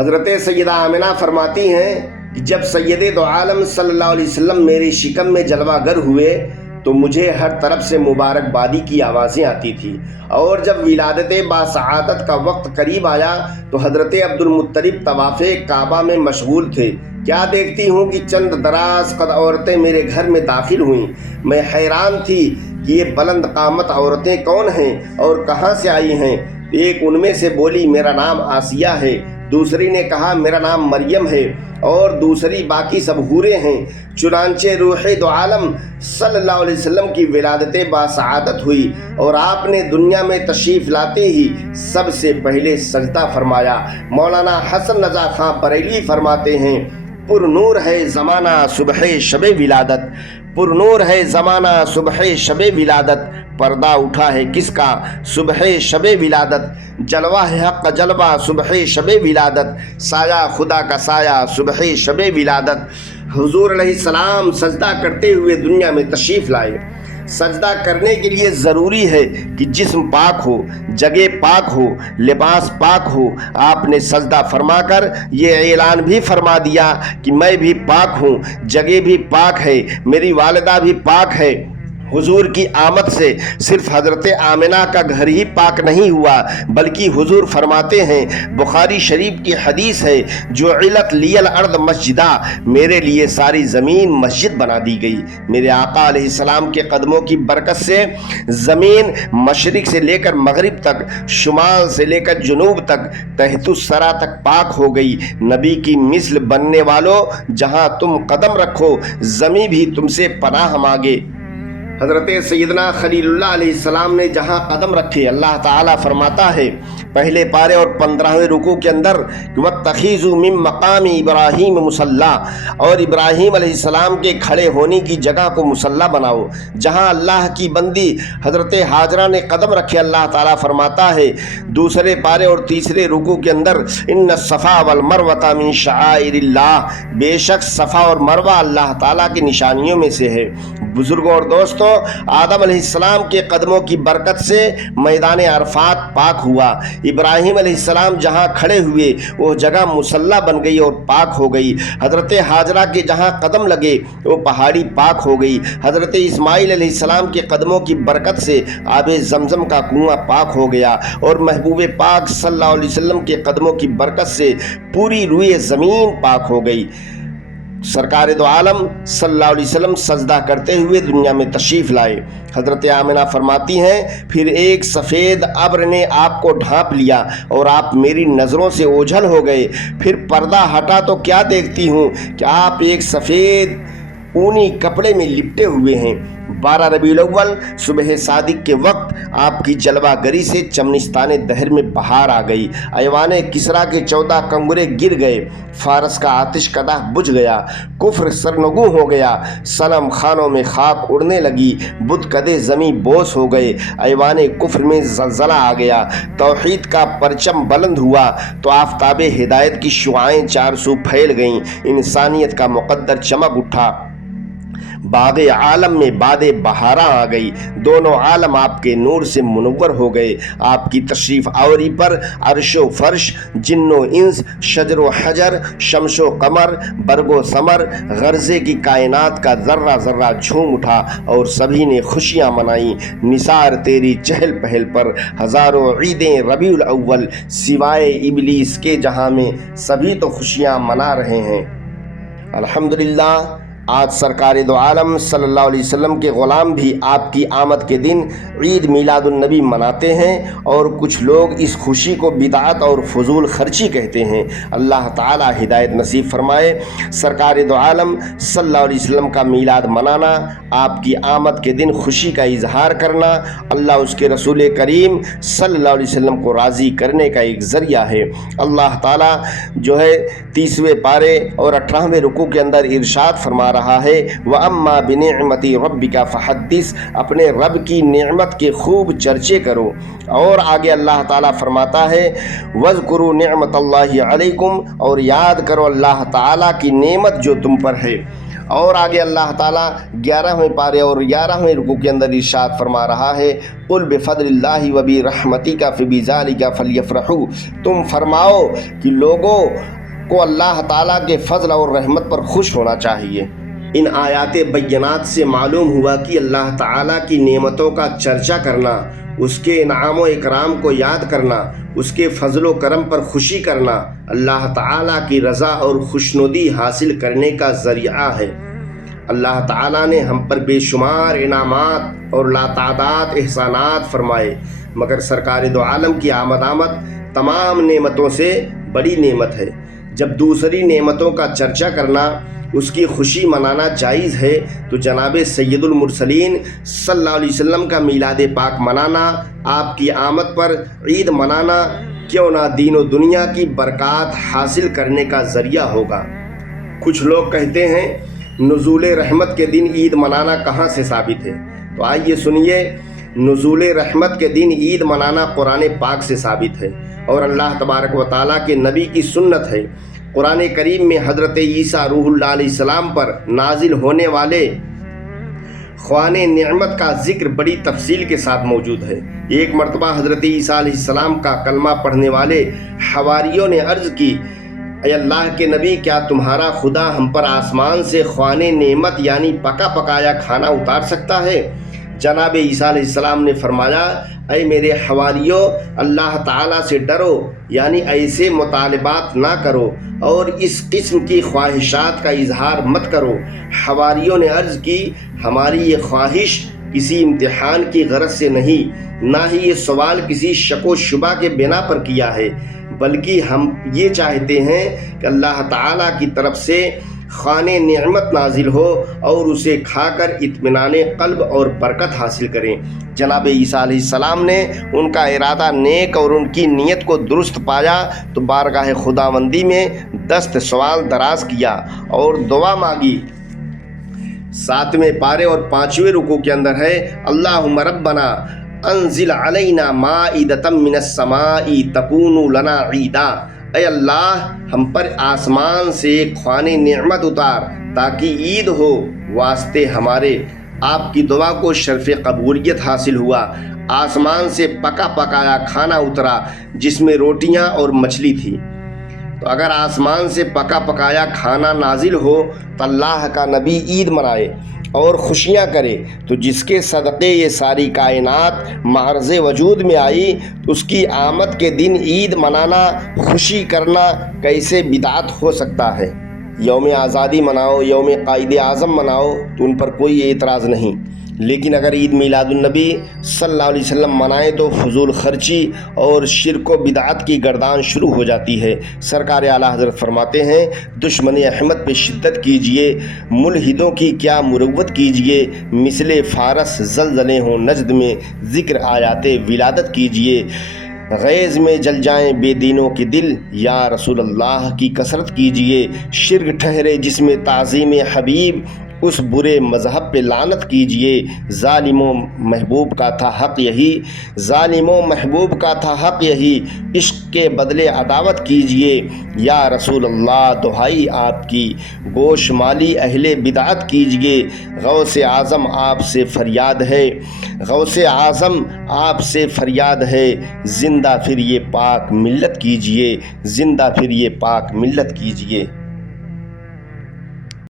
حضرت سیدہ آمنہ فرماتی ہیں کہ جب سید دو عالم صلی اللہ علیہ وسلم میری شکم میں جلوہ گر ہوئے تو مجھے ہر طرف سے مبارکبادی کی آوازیں آتی تھی، اور جب ولادت باسعادت کا وقت قریب آیا تو حضرت عبد المطلب طواف کعبہ میں مشغول تھے۔ کیا دیکھتی ہوں کہ چند دراز قد عورتیں میرے گھر میں داخل ہوئیں۔ میں حیران تھی کہ یہ بلند قامت عورتیں کون ہیں اور کہاں سے آئی ہیں۔ ایک ان میں سے بولی میرا نام آسیہ ہے، دوسری نے کہا میرا نام مریم ہے، اور دوسری باقی سب حوریں ہیں۔ چنانچہ روح دو عالم صلی اللہ علیہ وسلم کی ولادت باسعادت ہوئی اور آپ نے دنیا میں تشریف لاتے ہی سب سے پہلے سجدہ فرمایا۔ مولانا حسن رضا خان بریلوی فرماتے ہیں پر نور ہے زمانہ صبح شب ولادت، پر نور ہے زمانہ صبح شب ولادت، پردہ اٹھا ہے کس کا صبح شب ولادت، جلوہ ہے حق کا جلوہ صبح شب ولادت، سایہ خدا کا سایہ صبح شب ولادت۔ حضور علیہ السلام سجدہ کرتے ہوئے دنیا میں تشریف لائے۔ سجدہ کرنے کے لیے ضروری ہے کہ جسم پاک ہو، جگہ پاک ہو، لباس پاک ہو۔ آپ نے سجدہ فرما کر یہ اعلان بھی فرما دیا کہ میں بھی پاک ہوں، جگہ بھی پاک ہے، میری والدہ بھی پاک ہے۔ حضور کی آمد سے صرف حضرت آمنہ کا گھر ہی پاک نہیں ہوا، بلکہ حضور فرماتے ہیں، بخاری شریف کی حدیث ہے، جو علت لی الارض مسجدہ، میرے لیے ساری زمین مسجد بنا دی گئی۔ میرے آقا علیہ السلام کے قدموں کی برکت سے زمین مشرق سے لے کر مغرب تک، شمال سے لے کر جنوب تک، تحت الثری تک پاک ہو گئی۔ نبی کی مثل بننے والوں، جہاں تم قدم رکھو زمین بھی تم سے پناہ مانگے۔ حضرت سیدنا خلیل اللہ علیہ السلام نے جہاں قدم رکھے، اللہ تعالیٰ فرماتا ہے پہلے پارے اور 15ویں رکوع کے اندر وَاتَّخِذُوا مِن مَّقَامِ إِبْرَاهِيمَ مُصَلَّىٰ، اور ابراہیم علیہ السلام کے کھڑے ہونے کی جگہ کو مصلی بناؤ۔ جہاں اللہ کی بندی حضرت ہاجرہ نے قدم رکھے، اللہ تعالیٰ فرماتا ہے دوسرے پارے اور تیسرے رکوع کے اندر إِنَّ الصَّفَا وَالْمَرْوَةَ مِن شَعَائِرِ اللّٰہ، بے شک صفا اور مروہ اللہ تعالیٰ کی نشانیوں میں سے ہے۔ بزرگوں اور دوستوں، آدم علیہ السلام کے قدموں کی برکت سے میدان عرفات پاک ہوا۔ ابراہیم علیہ السلام جہاں کھڑے ہوئے وہ جگہ مصلی بن گئی اور پاک ہو گئی۔ حضرت ہاجرہ کے جہاں قدم لگے وہ پہاڑی پاک ہو گئی۔ حضرت اسماعیل علیہ السلام کے قدموں کی برکت سے آب زمزم کا کنواں پاک ہو گیا، اور محبوب پاک صلی اللہ علیہ وسلم کے قدموں کی برکت سے پوری روئے زمین پاک ہو گئی۔ سرکار دو عالم صلی اللہ علیہ وسلم سجدہ کرتے ہوئے دنیا میں تشریف لائے۔ حضرت آمنہ فرماتی ہیں پھر ایک سفید ابر نے آپ کو ڈھانپ لیا اور آپ میری نظروں سے اوجھل ہو گئے۔ پھر پردہ ہٹا تو کیا دیکھتی ہوں کہ آپ ایک سفید اونی کپڑے میں لپٹے ہوئے ہیں۔ 12 ربیع الاول صبح صادق کے وقت آپ کی جلوہ گری سے چمنستان دہر میں بہار آ گئی۔ ایوان کسریٰ کے 14 کنگرے گر گئے، فارس کا آتش کدہ بجھ گیا، کفر سرنگوں ہو گیا، صنم خانوں میں خاک اڑنے لگی، بت کدے زمیں بوس ہو گئے، ایوان کفر میں زلزلہ آ گیا، توحید کا پرچم بلند ہوا تو آفتاب ہدایت کی شعاعیں چار سو پھیل گئیں، انسانیت کا مقدر چمک اٹھا، باغ عالم میں باد بہارا آ گئی، دونوں عالم آپ کے نور سے منور ہو گئے۔ آپ کی تشریف آوری پر عرش و فرش، جن و انس، شجر و حجر، شمس و قمر، برگ و ثمر، غرضے کی کائنات کا ذرہ ذرہ جھوم اٹھا اور سبھی نے خوشیاں منائیں۔ نثار تیری چہل پہل پر ہزاروں عیدیں ربیع الاول، سوائے ابلیس کے جہاں میں سبھی تو خوشیاں منا رہے ہیں۔ الحمدللہ آج سرکار دو عالم صلی اللہ علیہ وسلم کے غلام بھی آپ کی آمد کے دن عید میلاد النبی مناتے ہیں، اور کچھ لوگ اس خوشی کو بدعت اور فضول خرچی کہتے ہیں۔ اللہ تعالی ہدایت نصیب فرمائے۔ سرکار دو عالم صلی اللہ علیہ وسلم کا میلاد منانا، آپ کی آمد کے دن خوشی کا اظہار کرنا، اللہ اس کے رسول کریم صلی اللہ علیہ وسلم کو راضی کرنے کا ایک ذریعہ ہے۔ اللہ تعالی جو ہے 30ویں پارے اور 18ویں رکوع کے اندر ارشاد فرما رہا ہے وَأَمَّا بِنِعْمَتِ رَبِّكَ فَحَدِّثْ، اپنے رب کی نعمت کے خوب چرچے کرو۔ اور آگے اللہ تعالیٰ فرماتا ہے وَاذْكُرُوا نِعْمَتَ اللَّهِ عَلَيْكُمْ، اور یاد کرو اللہ تعالیٰ کی نعمت جو تم پر ہے۔ اور آگے اللہ تعالیٰ 11ویں پارے اور 11ویں رکوع کے اندر ارشاد فرما رہا ہے، قُلْ بِفَضْلِ اللَّهِ وَبِرَحْمَتِهِ فَبِذَلِكَ فَلْيَفْرَحُوا، تم فرماؤ کہ لوگوں کو اللہ تعالیٰ کے فضل اور رحمت پر خوش ہونا چاہیے۔ ان آیات بینات سے معلوم ہوا کہ اللہ تعالیٰ کی نعمتوں کا چرچا کرنا، اس کے انعام و اکرام کو یاد کرنا، اس کے فضل و کرم پر خوشی کرنا اللہ تعالیٰ کی رضا اور خوشنودی حاصل کرنے کا ذریعہ ہے۔ اللہ تعالیٰ نے ہم پر بے شمار انعامات اور لاتعداد احسانات فرمائے، مگر سرکار دو عالم کی آمد تمام نعمتوں سے بڑی نعمت ہے۔ جب دوسری نعمتوں کا چرچا کرنا، اس کی خوشی منانا جائز ہے، تو جناب سید المرسلین صلی اللہ علیہ وسلم کا میلاد پاک منانا، آپ کی آمد پر عید منانا کیوں نہ دین و دنیا کی برکات حاصل کرنے کا ذریعہ ہوگا۔ کچھ لوگ کہتے ہیں نزول رحمت کے دن عید منانا کہاں سے ثابت ہے؟ تو آئیے سنیے، نزول رحمت کے دن عید منانا قرآن پاک سے ثابت ہے اور اللہ تبارک و تعالیٰ کے نبی کی سنت ہے۔ قرآن کریم میں حضرت عیسیٰ روح اللہ علیہ السلام پر نازل ہونے والے خوان نعمت کا ذکر بڑی تفصیل کے ساتھ موجود ہے۔ ایک مرتبہ حضرت عیسیٰ علیہ السلام کا کلمہ پڑھنے والے حواریوں نے عرض کی، اے اللہ کے نبی، کیا تمہارا خدا ہم پر آسمان سے خوان نعمت یعنی پکا پکایا کھانا اتار سکتا ہے؟ جناب عیسیٰ علیہ السلام نے فرمایا، اے میرے حواریوں، اللہ تعالیٰ سے ڈرو، یعنی ایسے مطالبات نہ کرو اور اس قسم کی خواہشات کا اظہار مت کرو۔ حواریوں نے عرض کی، ہماری یہ خواہش کسی امتحان کی غرض سے نہیں، نہ ہی یہ سوال کسی شک و شبہ کے بنا پر کیا ہے، بلکہ ہم یہ چاہتے ہیں کہ اللہ تعالیٰ کی طرف سے خوان نعمت نازل ہو اور اسے کھا کر اطمینان قلب اور برکت حاصل کریں۔ جناب عیسیٰ علیہ السلام نے ان کا ارادہ نیک اور ان کی نیت کو درست پایا تو بارگاہ خداوندی میں دست سوال دراز کیا اور دعا مانگی۔ 7ویں پارے اور 5ویں رکوع کے اندر ہے، اللہم ربنا انزل علینا مائدۃ من السماء تکون لنا عیدا، اے اللہ ہم پر آسمان سے ایک خوان نعمت اتار تاکہ عید ہو واسطے ہمارے۔ آپ کی دعا کو شرف قبولیت حاصل ہوا، آسمان سے پکا پکایا کھانا اترا جس میں روٹیاں اور مچھلی تھی۔ تو اگر آسمان سے پکا پکایا کھانا نازل ہو تو اللہ کا نبی عید منائے اور خوشیاں کرے، تو جس کے صدقے یہ ساری کائنات معرض وجود میں آئی، تو اس کی آمد کے دن عید منانا، خوشی کرنا کیسے بدعت ہو سکتا ہے؟ یوم آزادی مناؤ، یوم قائد اعظم مناؤ تو ان پر کوئی اعتراض نہیں، لیکن اگر عید میلاد النبی صلی اللہ علیہ وسلم منائیں تو فضول خرچی اور شرک و بدعت کی گردان شروع ہو جاتی ہے۔ سرکار اعلیٰ حضرت فرماتے ہیں، دشمن احمد پہ شدت کیجئے، ملحدوں کی کیا مروت کیجئے، مثل فارس زلزلے ہوں نجد میں، ذکر آیات ولادت کیجئے، غیظ میں جل جائیں بے دینوں کے دل، یا رسول اللہ کی کثرت کیجئے، شرک ٹھہرے جس میں تعظیم حبیب، اس برے مذہب پہ لعنت کیجئے، ظالموں محبوب کا تھا حق یہی، ظالموں محبوب کا تھا حق یہی، عشق کے بدلے عداوت کیجئے، یا رسول اللہ دہائی آپ کی، گوش مالی اہل بدعت کیجئے، غوث اعظم آپ سے فریاد ہے، غوث اعظم آپ سے فریاد ہے، زندہ پھر یہ پاک ملت کیجئے، زندہ پھر یہ پاک ملت کیجئے۔